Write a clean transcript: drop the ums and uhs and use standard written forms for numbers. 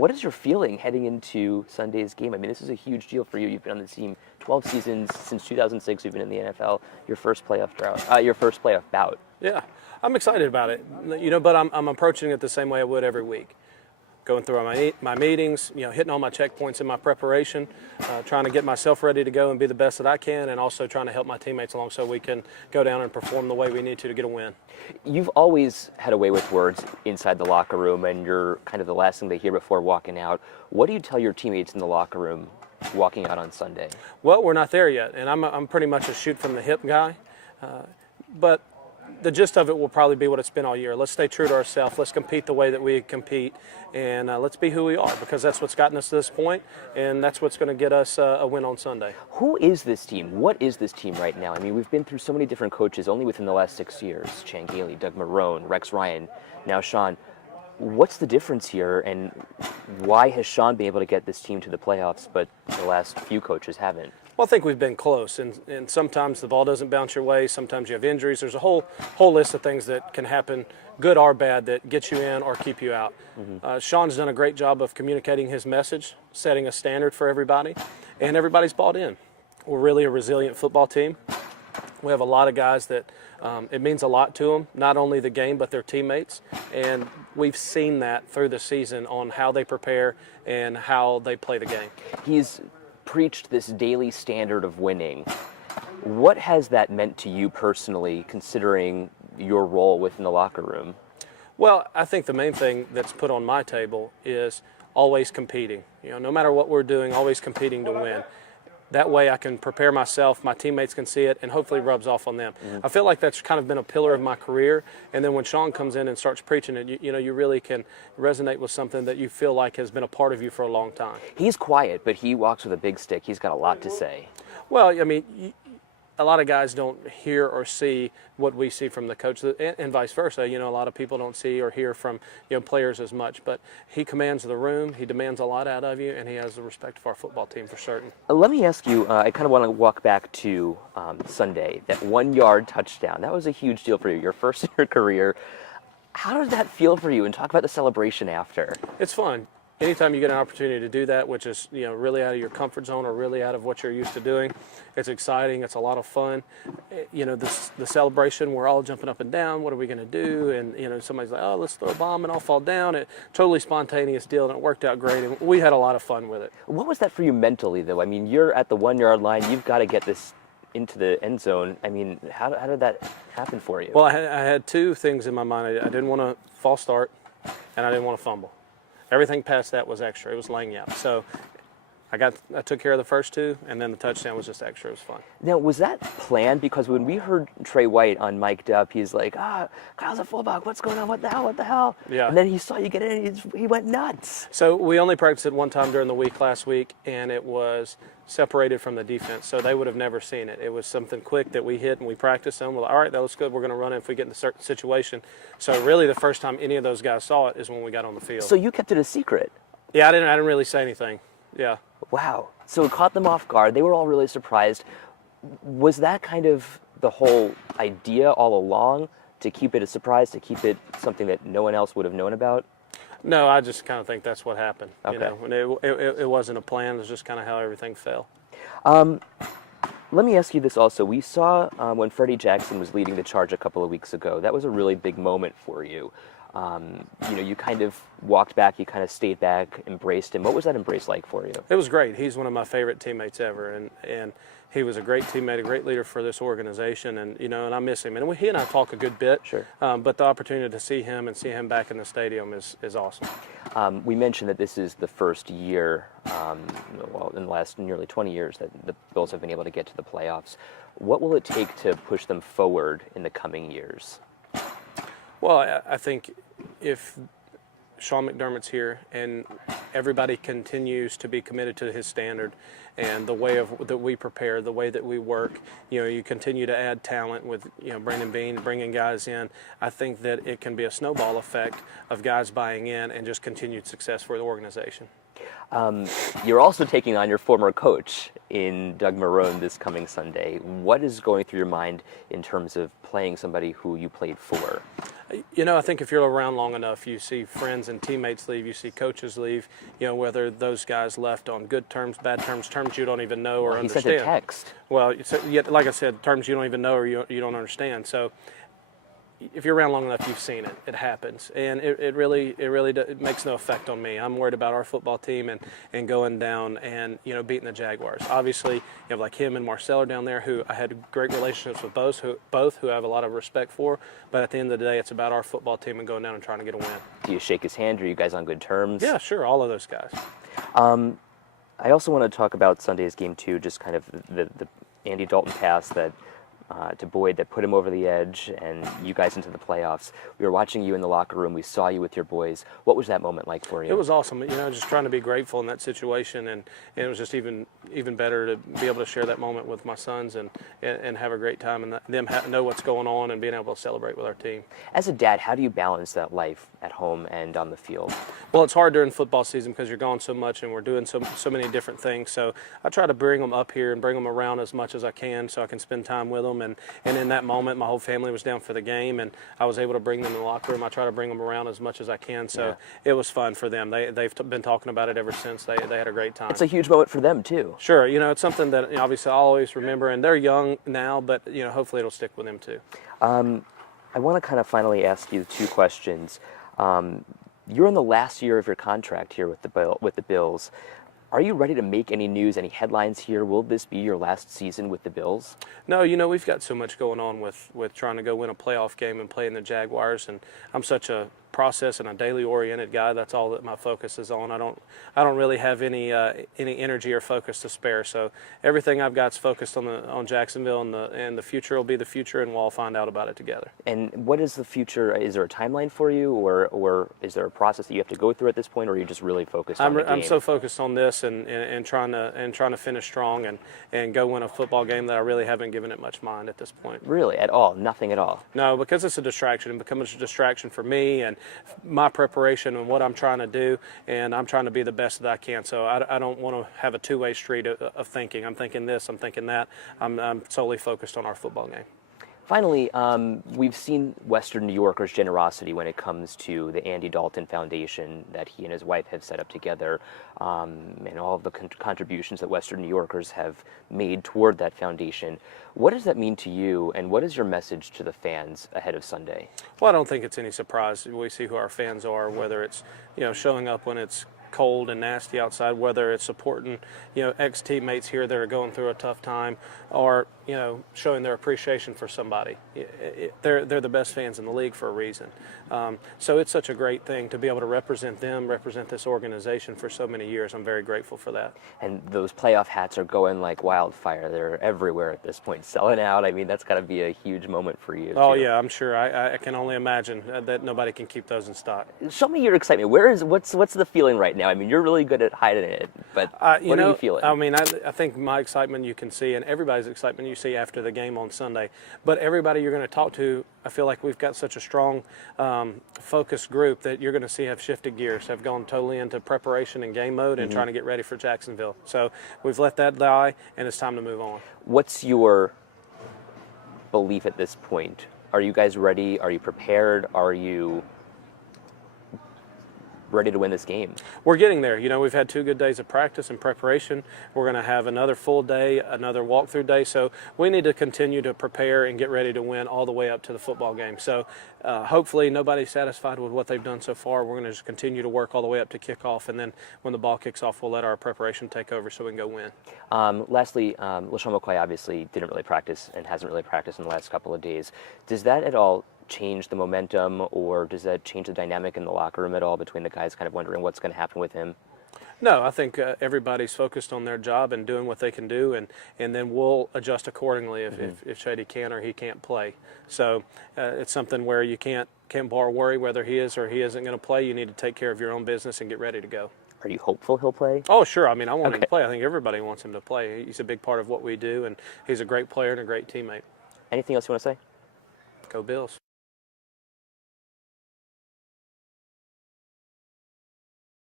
What is your feeling heading into Sunday's game? I mean, this is a huge deal for you. You've been on the team 12 seasons since 2006. You've been in the NFL. Your first playoff bout. Yeah, I'm excited about it. But I'm approaching it the same way I would every week. Going through my meetings, hitting all my checkpoints in my preparation, trying to get myself ready to go and be the best that I can, and also trying to help my teammates along so we can go down and perform the way we need to get a win. You've always had a way with words inside the locker room, and you're kind of the last thing they hear before walking out. What do you tell your teammates in the locker room walking out on Sunday? Well, we're not there yet, and I'm pretty much a shoot from the hip guy, but the gist of it will probably be what it's been all year. Let's stay true to ourselves. Let's compete the way that we compete, and let's be who we are, because that's what's gotten us to this point, and that's what's going to get us a win on Sunday. Who is this team? What is this team right now? I mean, we've been through so many different coaches only within the last 6 years. Chan Gailey, Doug Marrone, Rex Ryan, now Sean. What's the difference here, and why has Sean been able to get this team to the playoffs, but the last few coaches haven't? Well, I think we've been close, and sometimes the ball doesn't bounce your way. Sometimes you have injuries. There's a whole list of things that can happen, good or bad, that get you in or keep you out. Sean's done a great job of communicating his message, setting a standard for everybody, and everybody's bought in. We're really a resilient football team. We have a lot of guys that it means a lot to them, not only the game but their teammates, and we've seen that through the season on how they prepare and how they play the game. He's preached this daily standard of winning. What has that meant to you personally, considering your role within the locker room? Well, I think the main thing that's put on my table is always competing. No matter what we're doing, always competing to win. That way I can prepare myself, my teammates can see it, and hopefully rubs off on them. I feel like that's kind of been a pillar of my career, and then when Sean comes in and starts preaching it, you really can resonate with something that you feel like has been a part of you for a long time. He's quiet, but he walks with a big stick. He's got a lot to say. Well, I mean, a lot of guys don't hear or see what we see from the coach, and vice versa. A lot of people don't see or hear from players as much. But he commands the room. He demands a lot out of you, and he has the respect for our football team for certain. Let me ask you. I kind of want to walk back to Sunday. That 1-yard touchdown. That was a huge deal for you. Your first in your career. How does that feel for you? And talk about the celebration after. It's fun. Anytime you get an opportunity to do that, which is really out of your comfort zone or really out of what you're used to doing, it's exciting. It's a lot of fun. The celebration, we're all jumping up and down. What are we going to do? And somebody's like, oh, let's throw a bomb and I'll fall down. It totally spontaneous deal, and it worked out great. And we had a lot of fun with it. What was that for you mentally, though? I mean, you're at the 1-yard line. You've got to get this into the end zone. I mean, how did that happen for you? Well, I had two things in my mind. I didn't want to false start, and I didn't want to fumble. Everything past that was extra. It was laying out. So I took care of the first two, and then the touchdown was just extra. It was fun. Now, was that planned? Because when we heard Trey White on Mic'd Up, he's like, Kyle's a fullback. What's going on? What the hell? Yeah. And then he saw you get in, he went nuts. So we only practiced it one time during the week last week, and it was separated from the defense. So they would have never seen it. It was something quick that we hit, and we practiced on. We're like, all right, that looks good. We're going to run it if we get in a certain situation. So really the first time any of those guys saw it is when we got on the field. So you kept it a secret? Yeah, I didn't really say anything. Yeah. Wow. So it caught them off guard. They were all really surprised. Was that kind of the whole idea all along, to keep it a surprise, to keep it something that no one else would have known about? No, I just kind of think that's what happened. Okay. When it wasn't a plan. It was just kind of how everything fell. Let me ask you this also. We saw when Freddie Jackson was leading the charge a couple of weeks ago, that was a really big moment for you. You kind of walked back, you kind of stayed back, embraced him. What was that embrace like for you? It was great. He's one of my favorite teammates ever, and he was a great teammate, a great leader for this organization, and I miss him. And he and I talk a good bit. Sure. But the opportunity to see him and see him back in the stadium is awesome. We mentioned that this is the first year, in the last nearly 20 years, that the Bills have been able to get to the playoffs. What will it take to push them forward in the coming years? Well, I think if Sean McDermott's here and everybody continues to be committed to his standard and the way that we prepare, the way that we work, you continue to add talent with Brandon Beane, bringing guys in, I think that it can be a snowball effect of guys buying in and just continued success for the organization. You're also taking on your former coach in Doug Marrone this coming Sunday. What is going through your mind in terms of playing somebody who you played for? I think if you're around long enough, you see friends and teammates leave, you see coaches leave, whether those guys left on good terms, bad terms, terms you don't even know or He understand. sent a text. Well, like I said, terms you don't even know or you don't understand. So if you're around long enough, you've seen it. It happens, and it makes no effect on me. I'm worried about our football team and going down and beating the Jaguars. Obviously, you have like him and Marcel are down there, who I had great relationships with both who I have a lot of respect for. But at the end of the day, it's about our football team and going down and trying to get a win. Do you shake his hand? Are you guys on good terms? Yeah, sure, all of those guys. I also want to talk about Sunday's game too, just kind of the Andy Dalton pass that to Boyd that put him over the edge and you guys into the playoffs. We were watching you in the locker room. We saw you with your boys. What was that moment like for you? It was awesome. Just trying to be grateful in that situation, and it was just even better to be able to share that moment with my sons and have a great time and them know what's going on and being able to celebrate with our team. As a dad, how do you balance that life at home and on the field? Well, it's hard during football season because you're gone so much and we're doing so many different things. So I try to bring them up here and bring them around as much as I can so I can spend time with them. And in that moment, my whole family was down for the game, and I was able to bring them in the locker room. I try to bring them around as much as I can. So It was fun for them. They've been talking about it ever since. They had a great time. It's a huge moment for them too. Sure. It's something that obviously I'll always remember, and they're young now, but hopefully it'll stick with them too. I want to kind of finally ask you two questions. You're in the last year of your contract here with the Bills. Are you ready to make any news, any headlines here? Will this be your last season with the Bills? No, we've got so much going on with trying to go win a playoff game and play in the Jaguars, and I'm such a process and a daily oriented guy. That's all that my focus is on. I don't really have any energy or focus to spare. So everything I've got is focused on Jacksonville, and the future will be the future, and we'll all find out about it together. And what is the future? Is there a timeline for you, or is there a process that you have to go through at this point, or are you just really focused on the game? I'm so focused on this and trying to finish strong and go win a football game that I really haven't given it much mind at this point. Really, at all? Nothing at all? No, because it's a distraction. It becomes a distraction for me and my preparation and what I'm trying to do, and I'm trying to be the best that I can. So I don't want to have a two-way street of thinking. I'm thinking this, I'm thinking that. I'm solely focused on our football game. Finally, we've seen Western New Yorkers' generosity when it comes to the Andy Dalton Foundation that he and his wife have set up together, and all of the contributions that Western New Yorkers have made toward that foundation. What does that mean to you, and what is your message to the fans ahead of Sunday? Well, I don't think it's any surprise. We see who our fans are, whether it's showing up when it's cold and nasty outside, whether it's supporting ex-teammates here that are going through a tough time, or showing their appreciation for somebody. They're the best fans in the league for a reason. So it's such a great thing to be able to represent them, represent this organization for so many years. I'm very grateful for that. And those playoff hats are going like wildfire. They're everywhere at this point, selling out. I mean, that's got to be a huge moment for you. Oh too. yeah, I'm sure. I can only imagine that nobody can keep those in stock. Show me your excitement. What's the feeling right now? I mean, you're really good at hiding it, but what are you feeling? I mean, I think my excitement you can see, and everybody's excitement you see after the game on Sunday. But everybody you're going to talk to, I feel like we've got such a strong, focused group that you're going to see have shifted gears, have gone totally into preparation and game mode and trying to get ready for Jacksonville. So we've let that die, and it's time to move on. What's your belief at this point? Are you guys ready? Are you prepared? Are you ready to win this game? We're getting there. We've had 2 good days of practice and preparation. We're going to have another full day, another walkthrough day. So we need to continue to prepare and get ready to win all the way up to the football game. So hopefully nobody's satisfied with what they've done so far. We're going to just continue to work all the way up to kickoff, and then when the ball kicks off, we'll let our preparation take over so we can go win. Lastly, LaShawn McCoy obviously didn't really practice and hasn't really practiced in the last couple of days. Does that at all change the momentum, or does that change the dynamic in the locker room at all between the guys kind of wondering what's going to happen with him? No, I think everybody's focused on their job and doing what they can do, and then we'll adjust accordingly if Shady can or he can't play. So it's something where you can't worry whether he is or he isn't going to play. You need to take care of your own business and get ready to go. Are you hopeful he'll play? Oh, sure. I mean, I want him to play. I think everybody wants him to play. He's a big part of what we do, and he's a great player and a great teammate. Anything else you want to say? Go Bills.